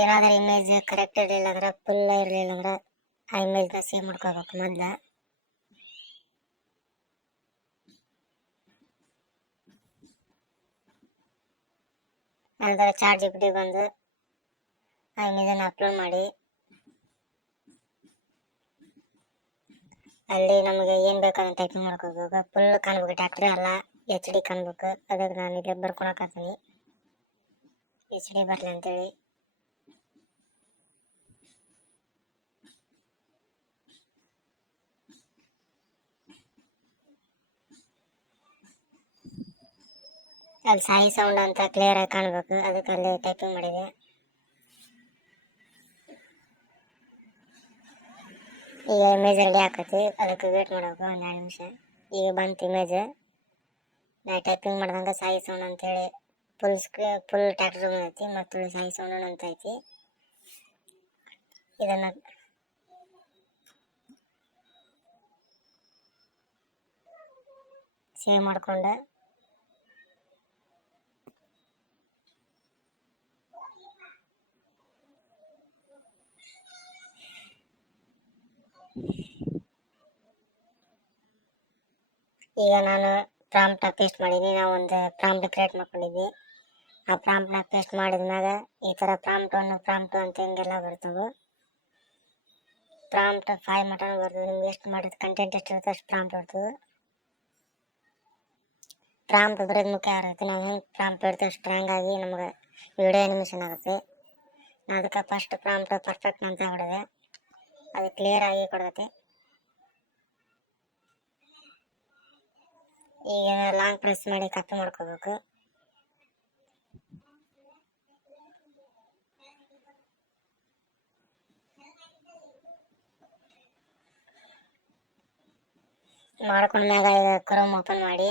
ಏನಾದರೂ image correct ಇರಲಿಲ್ಲ ಅಂದ್ರೆ ಫುಲ್ ಇರಲಿಲ್ಲ ಅಂದ್ರೆ ಆ ಇಮೇಜ್ನ ಸೇವ್ ಮಾಡ್ಕೋಬೇಕು ಮೊದಲು. ನಂತರ ಚಾಟ್ ಜಿಪಿಟಿ ಬಂದು ಆ ಇಮೇಜನ್ನು ಅಪ್ಲೋಡ್ ಮಾಡಿ ಅಲ್ಲಿ ನಮಗೆ ಏನು ಬೇಕಂತ ಟೈಪಿಂಗ್ ಮಾಡ್ಕೋಬೇಕು. ಫುಲ್ ಕಾಣ್ಬೇಕು, ಡಾಕ್ಟ್ರಿ ಅಲ್ಲ HD ಕಾಣ್ಬೇಕು. ಅದಕ್ಕೆ ನಾನು ಇಲ್ಲಿ ಬರ್ಕೊಳಕತ್ತೀನಿ HD ಬರಲಿ ಅಂತೇಳಿ. ಅಲ್ಲಿ ಸಾಯಿ ಸೌಂಡ್ ಅಂತ ಕ್ಲಿಯರ್ ಆಗಿ ಕಾಣಬೇಕು, ಅದಕ್ಕೆ ಅಲ್ಲಿ ಟೈಪಿಂಗ್ ಮಾಡಿದೆ. ಈಗ ಇಮೇಜ್ ರೆಡಿ ಆಕತಿ, ಅದಕ್ಕೆ ವೇಟ್ ಮಾಡಬೇಕು ಒಂದು 2 ನಿಮಿಷ. ಈಗ ಬಂತು ಇಮೇಜ್. ನಾ ಟೈಪಿಂಗ್ ಮಾಡ್ದಂಗೆ ಸಾಯಿ ಸೌಂಡ್ ಅಂತೇಳಿ ಫುಲ್ ಟ್ಯಾಕ್ಟರ್ ಬಂದೈತಿ ಮತ್ತು ಸಾಯಿ ಸೌಂಡ್ ಅಂತ ಐತಿ. ಇದನ್ನು ಸೇವ್ ಮಾಡಿಕೊಂಡೆ ಈಗ ನಾನು ಪ್ರಾಂಪ್ಟ್ ಪೇಸ್ಟ್ ಮಾಡೀನಿ. ನಾವು ಒಂದು ಪ್ರಾಂಪ್ಟ್ ಕ್ರಿಯೇಟ್ ಮಾಡ್ಕೊಂಡಿದ್ವಿ. ಆ ಪ್ರಾಂಪ್ಟ್ನ ಪೇಸ್ಟ್ ಮಾಡಿದ್ಮ್ಯಾಗ ಈ ಥರ ಪ್ರಾಂಪ್ಟ್ 1 ಪ್ರಾಂಪ್ಟ್ 2 ಅಂತ ಹಿಂಗೆಲ್ಲ ಬರ್ತವೆ. ಪ್ರಾಂಪ್ಟ್ 5 ಮಟ ಬರ್ತದೆ. ನಿಮ್ಗೆ ಎಷ್ಟು ಮಾಡಿದ ಕಂಟೆಂಟ್ ಎಷ್ಟು ಇರುತ್ತೆ ಅಷ್ಟು ಪ್ರಾಂಪ್ಟ್ ಬರ್ತದೆ. ಪ್ರಾಂಪ್ಟ್ ಬರೋದು ಮುಖ್ಯ ಆಗಿರುತ್ತೆ. ನಾವು ಹೆಂಗೆ ಪ್ರಾಂಪ್ಟ್ ಇಡ್ತೀವಿ ಸ್ಟ್ರಾಂಗ್ ಆಗಿ ನಮ್ಗೆ ವಿಡಿಯೋ ಅನಿಮೇಷನ್ ಆಗುತ್ತೆ. ಅದಕ್ಕೆ ಫಸ್ಟ್ ಪ್ರಾಂಪ್ಟ್ ಪರ್ಫೆಕ್ಟ್ ಅಂತ ಹೊಡೆದೆ, ಅದು ಕ್ಲಿಯರ್ ಆಗಿ ಕೊಡ್ತೈತಿ. ಈಗ ಲಾಂಗ್ ಪ್ರೆಸ್ ಮಾಡಿ ಕಾಪಿ ಮಾಡ್ಕೋಬೇಕು. ಮಾಡ್ಕೊಂಡ್ಮ್ಯಾಗ ಕ್ರೋಮ್ ಓಪನ್ ಮಾಡಿ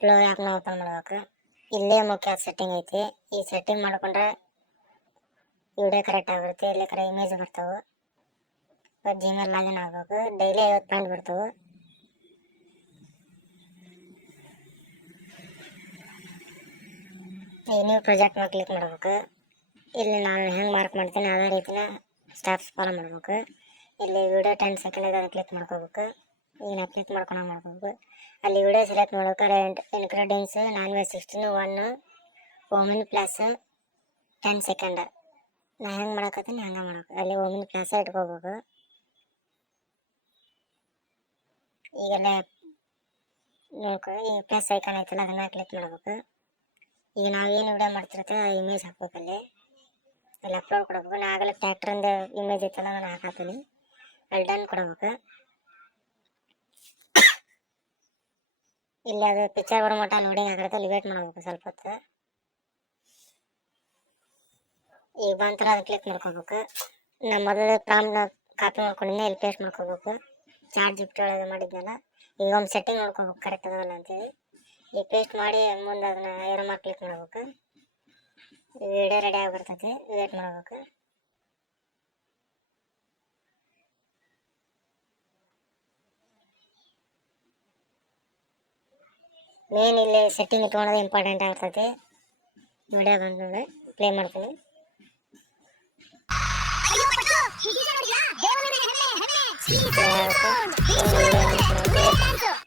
ಫ್ಲೋ ಆ್ಯಪ್ನ ಓಪನ್ ಮಾಡ್ಬೇಕು. ಇಲ್ಲೇ ಮುಖ್ಯ ಸೆಟ್ಟಿಂಗ್ ಐತಿ. ಈ ಸೆಟ್ಟಿಂಗ್ ಮಾಡ್ಕೊಂಡ್ರೆ ವಿಡಿಯೋ ಕರೆಕ್ಟ್ ಆಗಿರುತ್ತೆ. ಇಲ್ಲಿ ಕರೆ ಇಮೇಜ್ ಬರ್ತಾವೆ. ಜಿಮೇಲ್ ಲಾಗಿನ್ ಆಗಬೇಕು. ಡೈಲಿ 50 ಪಾಯಿಂಟ್ ಬರ್ತವೆ. ಈ ನ್ಯೂ ಪ್ರಾಜೆಕ್ಟ್ ಮೇಲೆ ಕ್ಲಿಕ್ ಮಾಡ್ಬೇಕು. ಇಲ್ಲಿ ನಾನು ಹೆಂಗೆ ಮಾರ್ಕ್ ಮಾಡ್ತೀನಿ ಅದೇ ರೀತಿನ ಸ್ಟೆಪ್ಸ್ ಫಾಲೋ ಮಾಡ್ಬೇಕು. ಇಲ್ಲಿ ವಿಡಿಯೋ 10 ಸೆಕೆಂಡ್ ಅದನ್ನು ಕ್ಲಿಕ್ ಮಾಡ್ಕೋಬೇಕು. ಈಗ ನಾವು ಕ್ಲಿಕ್ ಮಾಡ್ಕೊಂಡು ಮಾಡ್ಕೋಬೇಕು. ಅಲ್ಲಿ ವಿಡಿಯೋ ಸೆಲೆಕ್ಟ್ ಮಾಡ್ಬೇಕಾದ್ರೆ ಇನ್ಗ್ರೀಡಿಯೆಂಟ್ಸ್ non-veg 16 1 ಓಮಿನ್ ಪ್ಲಸ್ 10 ಸೆಕೆಂಡ್. ನಾ ಹೆಂಗೆ ಮಾಡಕತ್ತೀನಿ ಹಂಗೆ ಮಾಡ್ಬೇಕು. ಅಲ್ಲಿ ಓಮಿನ್ ಪ್ಲಸ್ ಇಟ್ಕೋಬೇಕು. ಈಗೆಲ್ಲ ನೋಡ್ಕೊಳ್ಳಿ, ಈ ಪ್ಲಸ್ ಐಕಾನ್ ಐತಲ್ಲ ಅದನ್ನು ಕ್ಲಿಕ್ ಮಾಡ್ಬೇಕು. ಈಗ ನಾವೇನು ವಿಡಿಯೋ ಮಾಡ್ತಿರ್ತೀವಿ ಆ ಇಮೇಜ್ ಹಾಕ್ಬೇಕು. ಅಲ್ಲಿ ಅಪ್ಲೋಡ್ ಕೊಡಬೇಕು. ನಾ ಆಗಲೇ ಟ್ಯಾಕ್ಟ್ರಿಂದ ಇಮೇಜ್ ಐತಲ್ಲ ನಾನು ಹಾಕತ್ತೀನಿ. ಅಲ್ಲಿ ಡನ್ ಕೊಡಬೇಕು. ಇಲ್ಲಿ ಅದು ಪಿಕ್ಚರ್ ಬರೋ ಮಟ್ಟ ಲೋಡಿಂಗ್ ಆಗಿರುತ್ತೆ. ಅಲ್ಲಿ ವೇಟ್ ಮಾಡಬೇಕು ಸ್ವಲ್ಪ ಹೊತ್ತು. ಈಗ ಬಂತರ ಅದು ಕ್ಲಿಕ್ ಮಾಡ್ಕೋಬೇಕು. ನಮ್ಮ ಮೊದಲು ಪ್ರಾಂಪ್ಟ್ನ ಕಾಪಿ ಮಾಡ್ಕೊಂಡಿದ್ದೆ, ಇಲ್ಲಿ ಪೇಸ್ಟ್ ಮಾಡ್ಕೋಬೇಕು. ಚಾಟ್ ಜಿಪಿಟಿ ಒಳಗೆ ಮಾಡಿದ್ನಲ್ಲ, ಈಗ ಒಂದು ಸೆಟ್ಟಿಂಗ್ ನೋಡ್ಕೋಬೇಕು ಕರೆಕ್ಟ್ ಅದಲ್ಲ ಅಂತೇಳಿ. ಈಗ ಪೇಸ್ಟ್ ಮಾಡಿ ಮುಂದೆ ಅದನ್ನ ಏರೋ ಮಾರ್ಕ್ ಕ್ಲಿಕ್ ಮಾಡ್ಬೇಕು. ವಿಡಿಯೋ ರೆಡಿ ಆಗಿ ಬರ್ತೈತಿ, ವೇಟ್ ಮಾಡ್ಬೇಕು. ಮೇನ್ ಇಲ್ಲಿ ಸೆಟ್ಟಿಂಗ್ ಇಟ್ಕೊಳ್ಳೋದು ಇಂಪಾರ್ಟೆಂಟ್ ಆಗ್ತೈತಿ. ವಿಡಿಯೋ ಬಂದು ಪ್ಲೇ ಮಾಡ್ತೀನಿ.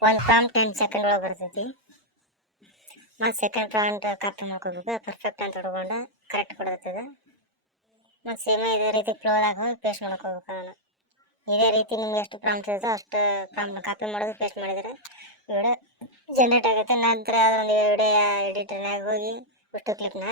ಒಂದು ಪ್ರಾಂಪ್ಟ್ 10 ಸೆಕೆಂಡ್ ಒಳಗೆ ಬರ್ತೈತಿ. ಮತ್ತು ಸೆಕೆಂಡ್ ಪ್ರಾಂಪ್ಟ್ ಕಾಪಿ ಮಾಡ್ಕೋಬೇಕು. ಪರ್ಫೆಕ್ಟ್ ಅಂತ ಹೊಡ್ಕೊಂಡು ಕರೆಕ್ಟ್ ಕೊಡ್ತದೆ. ಮತ್ತು ಸೇಮ್ ಇದೇ ರೀತಿ ಫ್ಲೋದಾಗ ಪೇಸ್ಟ್ ಮಾಡ್ಕೋಬೇಕು. ನಾನು ಇದೇ ರೀತಿ ನಿಮ್ಗೆ ಎಷ್ಟು ಪ್ರಾಂಪ್ಟ್ ಇರುತ್ತೋ ಅಷ್ಟು ಪ್ರಾಂಪ್ಟ್ ಕಾಪಿ ಮಾಡೋದು ಪೇಸ್ಟ್ ಮಾಡಿದರೆ ವಿಡಿಯೋ ಜನರೇಟ್ ಆಗುತ್ತೆ. ನಂತರ ಅದೊಂದು ವಿಡಿಯೋ ಎಡಿಟರ್ನಾಗ ಹೋಗಿ ಅಷ್ಟು ಕ್ಲಿಕ್ನ